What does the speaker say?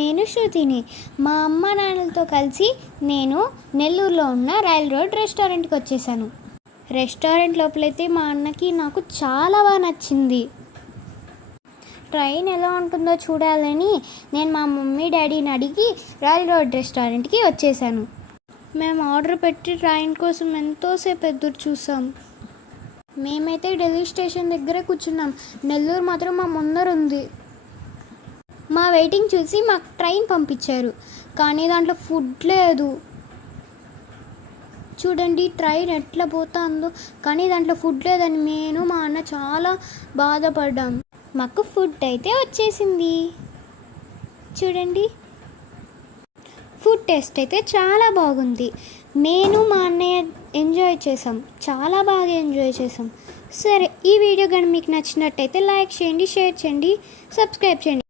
నేను శృతిని. మా అమ్మ నాన్నలతో కలిసి నేను నెల్లూరులో ఉన్న రైల్ రోడ్ రెస్టారెంట్కి వచ్చేసాను. రెస్టారెంట్ లోపలైతే మా అన్నకి నాకు చాలా బాగా నచ్చింది. ట్రైన్ ఎలా ఉంటుందో చూడాలని నేను మా మమ్మీ డాడీని అడిగి రైల్ రోడ్ రెస్టారెంట్కి వచ్చేసాను. మేము ఆర్డర్ పెట్టి ట్రైన్ కోసం ఎంతోసేపు ఎదురు చూసాం. మేమైతే ఢిల్లీ స్టేషన్ దగ్గర కూర్చున్నాం. నెల్లూరు మాత్రం మా ముందర ఉంది. మా వెయిటింగ్ చూసి మాకు ట్రైన్ పంపించారు, కానీ దాంట్లో ఫుడ్ లేదు. చూడండి ట్రైన్ ఎట్లా పోతుందో, కానీ దాంట్లో ఫుడ్ లేదని నేను మా అన్న చాలా బాధపడ్డాం. మాకు ఫుడ్ అయితే వచ్చేసింది. చూడండి ఫుడ్ టేస్ట్ అయితే చాలా బాగుంది. నేను మా అన్నయ్య ఎంజాయ్ చేసాం, చాలా బాగా ఎంజాయ్ చేసాం. సరే, ఈ వీడియో కానీ మీకు నచ్చినట్టయితే లైక్ చేయండి, షేర్ చేయండి, సబ్స్క్రైబ్ చేయండి.